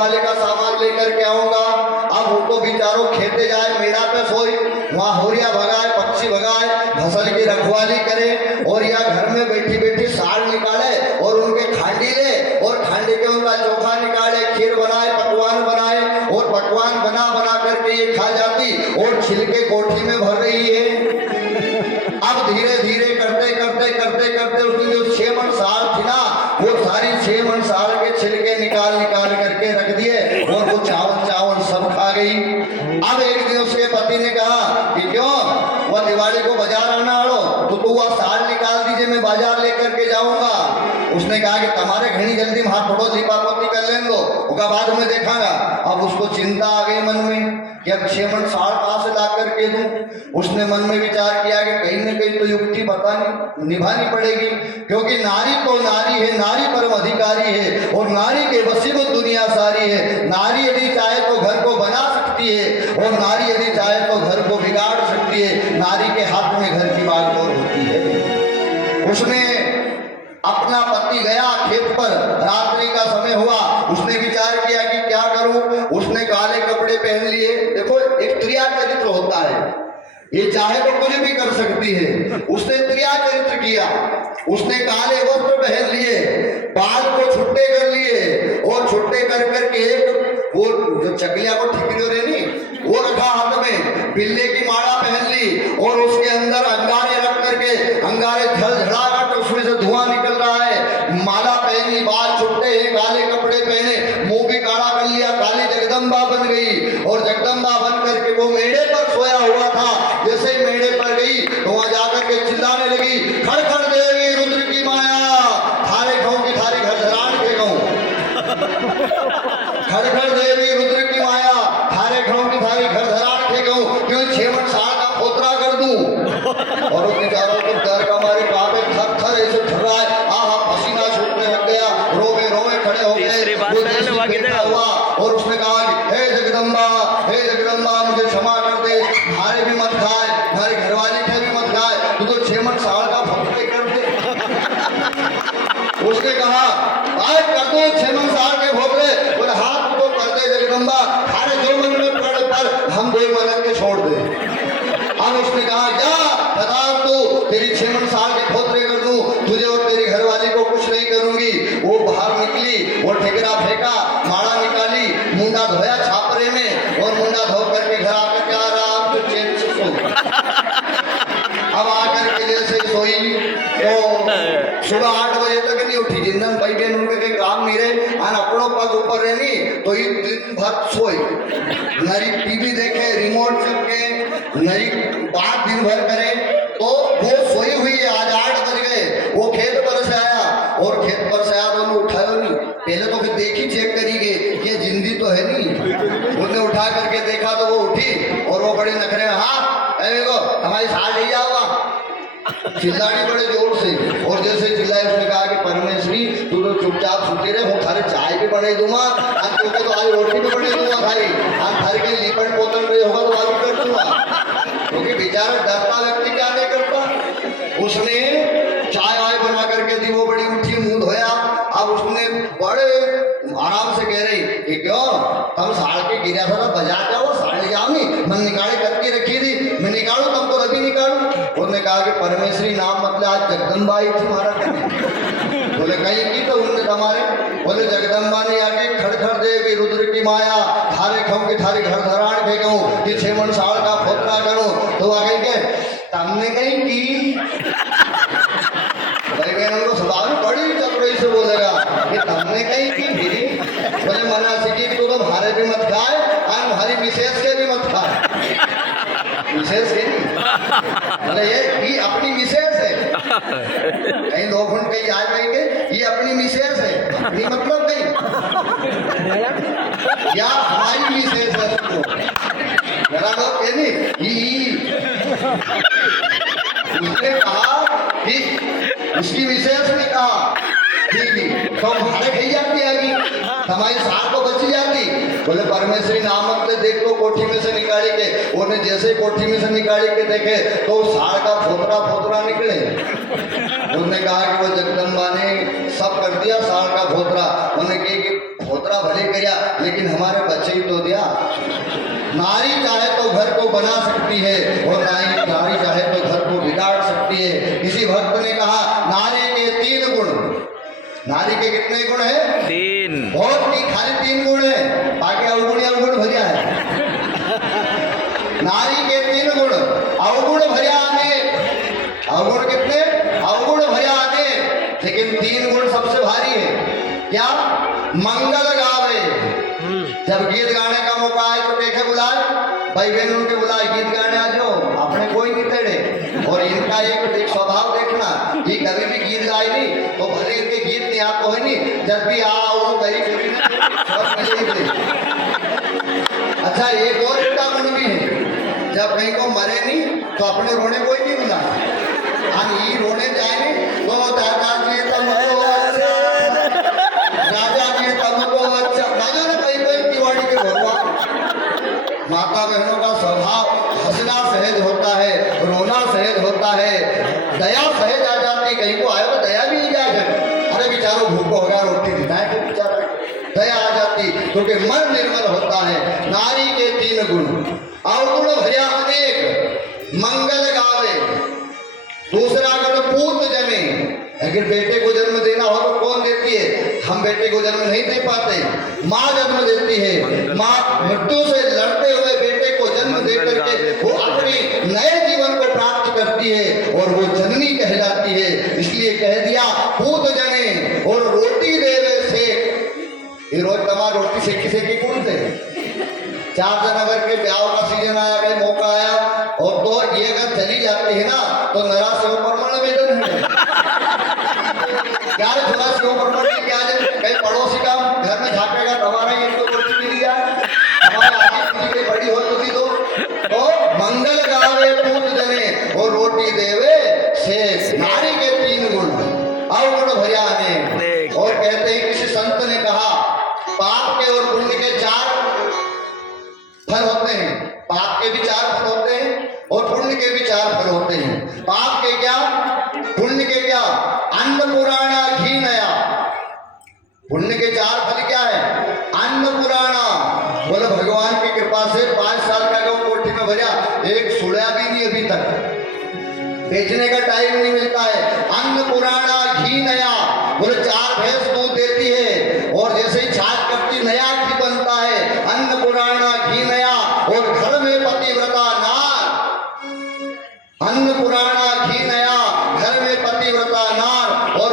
वाले का सामान लेकर के आऊंगा। अब वो तो बेचारों खेते जाए, मेरा पे सोई, वहाँ होरिया भगाए, पक्षी भगाए, फसल की रखवाली करे, और या घर में बैठी बैठी साग निकाले और उनके खांडी ले, और खांडी के उनका चोखा निकाले, खीर बनाए, पकवान बनाए, और पकवान बना बना करके ये खा जाती और छिलके कोठी में भर रही है। अब धीरे धीरे करते करते करते करते उसकी जो 6 मन साल थी ना, वो सारी 6 मन साल के छिलके निकाल निकाल करके रख दिए और वो चावल चावल सब खा गई। अब एक दिन उसके पति ने कहा कि क्यों वह दिवाली को बाजार आना आड़ो, तो तू वह साल निकाल दीजिए, मैं बाजार लेकर के जाऊंगा। उसने कहा कि तुम्हारे घनी जल्दी हाथ थोड़ो दीपापोती कर लें दो, उसका बाद में देखांगा। अब उसको चिंता आ गई मन में कि अब 6 मन साल कहाँ से ला करके दूं। उसने मन में विचार किया कि कहीं न कहीं तो युक्ति निभानी पड़ेगी, क्योंकि नारी तो नारी है, नारी परम अधिकारी है, और नारी के वसीबत दुनिया सारी है। नारी यदि चाहे तो घर को बना सकती है, और नारी यदि चाहे तो घर को बिगाड़ सकती है। नारी के हाथ में घर की बागडोर होती है। उसने अपना पति गया खेत पर, रात्रि का समय हुआ, उसने विचार किया कि क्या करूं। उसने काले कपड़े पहन लिए। देखो एक त्रिया चरित्र होता है, ये चाहे तो कुछ भी कर सकती है। उसने त्रिया चरित्र किया, उसने काले वस्त्र पहन लिए, बाल को छुट्टे कर लिए, और छुट्टे कर करके एक वो जो चकलिया को ठिकरी रहनी वो रखा हाथ में, बिल्ले की माला पहन ली, और उसके अंदर अंगारे रख करके, अंगारे झड़झड़ा कर उसमें से धुआं निकल रहा है। माला पहनी, बाल छुट्टे हैं, काले कपड़े पहने, मुंह भी काला कर लिया, काली जगदम्बा बन गई। और जगदम्बा बन करके वो मेढ़े पर सोया हुआ था, जैसे ही मेढ़े पर गई तो वहां जाकर के चिल्लाने लगी, खड़ खड़ देवी रुद्र की माया, थारे खाऊं की थारी घर धरान के कहूं। खड़ खड़ देवी रुद्र की माया, थारे खाऊं की थारी घर धरान के कहूं, क्यों 6 मन साल का पोतरा कर दूं। और उसके चारों को डर का मारे कांपे, थर थर ऐसे ठर रहा है, आहा पसीना छूटने लग गया, रोवे रोवे खड़े हो गए। हुआ और उसने कहा, हे जगदम्बा, हे जगदम्बा, मुझे क्षमा कर दे, हमारे भी मत खाए, हमारे घरवाली के भी मत खाए, तू तो 6 मन साल का फटके कर दे। उसने कहा, आज कर दो 6 मन साल के भोगले। बोले हाथ तो कर दे जगदम्बा, हमारे जो मन में पड़े पर हम 2 मन के छोड़ दे। अब उसने कहा, जा बता, तू तेरी 6 मन साल के खोतरे कर दूं, तुझे और तेरी घरवाली को कुछ नहीं करूंगी। वो बाहर निकली, वो ठेकरा फेंका, माला निकाली, मुंडा धोया छापरे में, और मुंडा धो करके घर आकर के आराम से चैन से सो। अब आकर के जैसे सोई तो सुबह 8 बजे तक नहीं उठी। जिंदन भाई बहन उनके कहीं काम नहीं रहे, और अपनों पग ऊपर रहनी, तो ये दिन भर सोई, नरी टीवी देखे, रिमोट चपके, नई बात दिन भर करे। तो वो सोई हुई है, आज 8 बज गए, वो खेत पर से आया, और खेत पर से आया तो उन्हें उठाया नहीं। पहले तो फिर देखी चेक करी गई, ये जिंदी तो है नहीं। उन्हें उठा करके देखा तो वो उठी, और वो बड़े नखरे, हाँ देखो हमारी साल नहीं जाओगा, चिल्लानी बड़े जोर से। और जैसे चिल्लाए उसने कहा कि परमेश्वरी तू तो चुपचाप सुनती रहे, मैं थारे चाय भी बने दूंगा, क्योंकि तो आज रोटी भी बने दूंगा भाई, आज थारे के लीपन पोतन में होगा तो आज कर दूंगा। क्योंकि बेचारा डरता व्यक्ति क्या नहीं करता। उसने चाय वाय बना करके दी, वो बड़ी उठी, मुंह धोया। अब उसने बड़े आराम से कह रही कि क्यों तुम साड़ के गिरा था, बजा जाओ, साड़ ले जाओ, मन निकाले करके रखी थी, मैं निकालू तुमको अभी निकालू। उसने कहा कि परमेश्वरी नाम मतलब आज जगदम्बा आई थी मारा करके। बोले कहीं की तो उनने हमारे, बोले जगदम्बा ने आके खड़खड़ देवी रुद्र की माया, थारे खाऊं की थारी घर धरान के कहूं, कि 6 मन साल का खोतरा करूं। तो आगे के तुमने कहीं की भाई बहन उनको स्वभाव में बड़ी चतुराई से बोलेगा कि तुमने कहीं की मेरी। बोले मना सीखी कि तू तो हमारे भी मत खाए, और हमारी मिसेज के भी मत खाए। मिसेज के बोले ये अपनी मिसेज है, कहीं 2 घंटे कहीं आ जाएंगे, ये अपनी मिसेज है, अपनी मतलब कहीं या हमारी मिसेज है। मेरा लोग कह नहीं, उसने कहा कि उसकी विशेष ने कहा ठीक तो हमारे खाई जाती आगी, हमारी साल को बची जाती। बोले परमेश्वरी नामक से देख तो कोठी में से निकाली के, उन्हें जैसे कोठी में से निकाली के देखे तो साल का फोतरा फोतरा निकले। उन्होंने कहा कि वो जगदम्बा ने सब कर दिया साल का फोतरा। उन्होंने कहा कि उतरा भले करिया, लेकिन हमारे बच्चे ही तो दिया। नारी चाहे तो घर को बना सकती है और नारी चाहे तो घर को बिगाड़ सकती है। किसी भक्त ने कहा नारी के 3 गुण। नारी के कितने गुण है? 3। बहुत ही खाली 3 गुण है, बाकी अवगुण भरिया है। नारी के 3 गुण, अवगुण भरिया अनेक। अवगुण कितने? अवगुण भरिया अनेक, लेकिन 3 गुण सबसे भारी है। क्या? मंगल गावे। जब गीत गाने का मौका आए तो देखे बुलाए, भाई बहन उनके बुलाए गीत गाने आ जाओ, अपने कोई नहीं तेड़े। और इनका एक स्वभाव देखना, ये कभी भी गीत गाए नहीं तो भले इनके गीत नहीं आपको है नहीं, जब भी आओ गई अच्छा एक और इनका गुण भी है, जब कहीं को मरे नहीं तो अपने रोने कोई नहीं मिला, हम ये रोने जाए नहीं तो दादाजी तब राजा जी तब तो अच्छा राजा ने कहीं कहीं दिवाड़ी के भगवान। माता बहनों का स्वभाव हंसना सहज होता है, रोना सहज होता है, दया सहज आ जाती। कहीं को आए तो दया भी नहीं जाए, अरे बेचारो भूखो हो गया रोटी दिखाए तो बेचारा दया आ जाती, क्योंकि मन निर्मल होता है। नारी के 3 गुण, अवगुण भया अनेक, मंगल गावे। दूसरा गुण पूत जने। अगर बेटे को जन्म देना हो तो कौन देती है? हम बेटे को जन्म नहीं दे पाते, माँ जन्म देती है। माँ मृत्यु से लड़ते हुए बेटे को जन्म दे करके वो अपने नए जीवन को प्राप्त करती है और वो जननी कहलाती है। इसलिए कह दिया पूत जने। और रोटी देवे सेक। ये रोज तमाम रोटी सेकी सेकी कौन दे? 4 दिन अगर के ब्याह का सीजन आया, कहीं मौका आया और तो ये अगर चली जाती है ना तो नरा से परमाण वेदन है। क्या थोड़ा से परमाण क्या कहीं पड़ोसी का घर में झाकेगा तुम्हारा ये तो रोटी मिल गया, हमारे आगे की बड़ी हो चुकी तो मंगल गावे पूत जने और रोटी देवे शेष। नारी के 3 गुण, अवगुण भया अनेक। और कहते हैं किसी संत ने कहा पाप के और पुण्य के 4 फल होते हैं। पाप के भी 4 फल होते हैं और पुण्य के भी 4 फल होते हैं। पाप के क्या, पुण्य के क्या? अन्न पुराना घी नया। पुण्य के 4 फल क्या है? अन्न पुराना, बोले भगवान की कृपा से 5 साल का गौ कोठी में भरा, एक सुड़ा भी नहीं अभी तक, बेचने का टाइम नहीं मिलता है। अन्न पुराना घी नया, बोले 4 भैंस दूध देती है और जैसे ही छाछ कटती नया घी बनता है। अन्न पुराना घी नया। और घर में पतिव्रता नार। अन्न पुराना घी नया, घर में पतिव्रता नार। और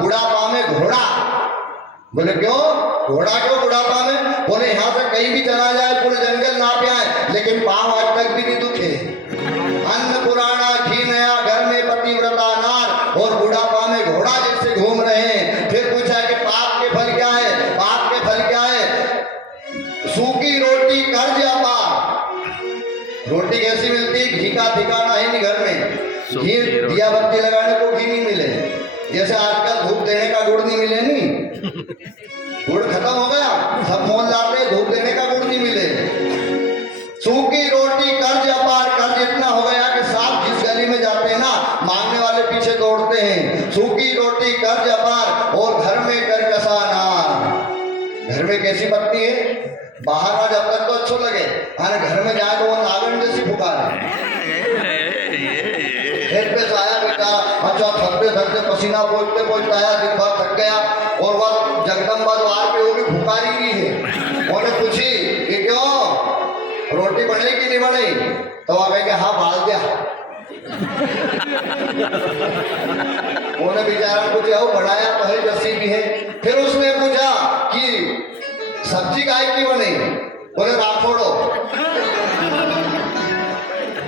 बुढ़ापा में घोड़ा। बोले क्यों घोड़ा? क्यों बुढ़ापा में? बोले यहाँ से कहीं भी चला जाए, पूरे जंगल नाप आए, लेकिन पांव आज तक भी नहीं दुखे। अन्न पुराना घी नया, घर में पतिव्रता नार और बुढ़ापा में घोड़ा जैसे घूम रहे हैं। फिर पूछा कि पाप के फल क्या है? पाप के फल क्या है? सूखी रोटी कर्ज अपार। रोटी कैसी मिलती? घी का ठिकाना है नहीं घर में, घी दिया बत्ती लगाने को घी नहीं मिले, जैसे आजकल धूप देने का गुड़ नहीं मिले, नहीं गुड़ खत्म हो गया, सब मोल लाते धूप देने का गुड़ नहीं मिले। सूखी रोटी कर्ज अपार। कर्ज इतना हो गया कि सांप जिस गली में जाते हैं ना, मांगने वाले पीछे दौड़ते हैं। सूखी रोटी कर्ज अपार। और घर में करकसा नार। घर में कैसी पत्नी है? बाहर ना जब तक तो अच्छो लगे, अरे घर में जाए तो वो नागन जैसी पुकारे। खेत पे आया बेटा, अच्छा थकते थकते पसीना पोंछते पोंछते आया, दिन भर थक गया और वह जगदम्बा द्वार पे वो भी भुकारी ही है। उन्होंने पूछी कि क्यों रोटी बने कि नहीं बनी? तो वह कहेंगे हाँ बाल दिया। उन्होंने बेचारा पूछा वो बनाया तो है, जस्सी भी है। फिर उसने पूछा कि सब्जी गाय की बनी? बोले राठौड़ो।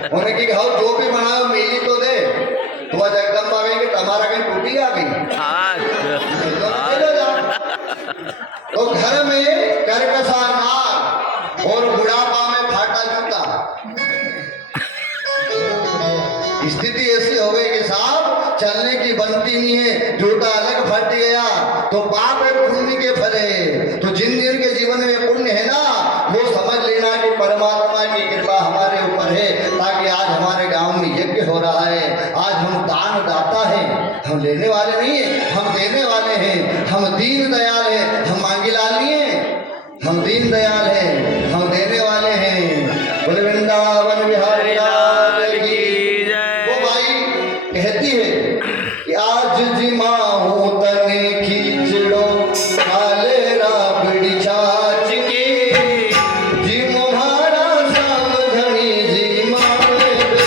उन्होंने की कहा जो भी बनाओ मेरी तो दे। तो वह जगदम्बा कहेंगे तुम्हारा कहीं टूटी आ गई। तो घर में करकसा नार और बुढ़ापा में फाटा जूता। स्थिति ऐसी हो गई कि साहब चलने की बनती नहीं है, जूता अलग फट गया तो पाप है पुण्य के फल है। तो जिन जिन के जीवन में पुण्य है ना, वो समझ लेना कि परमात्मा की कृपा हमारे ऊपर है, ताकि आज हमारे गांव में यज्ञ हो रहा है। आज हम दान दाता हैं, हम लेने वाले नहीं है, हम देने वाले हैं। हम दीन दयाल हैं, हम मांगे लाल नहीं है। आज जिमा हूँ तने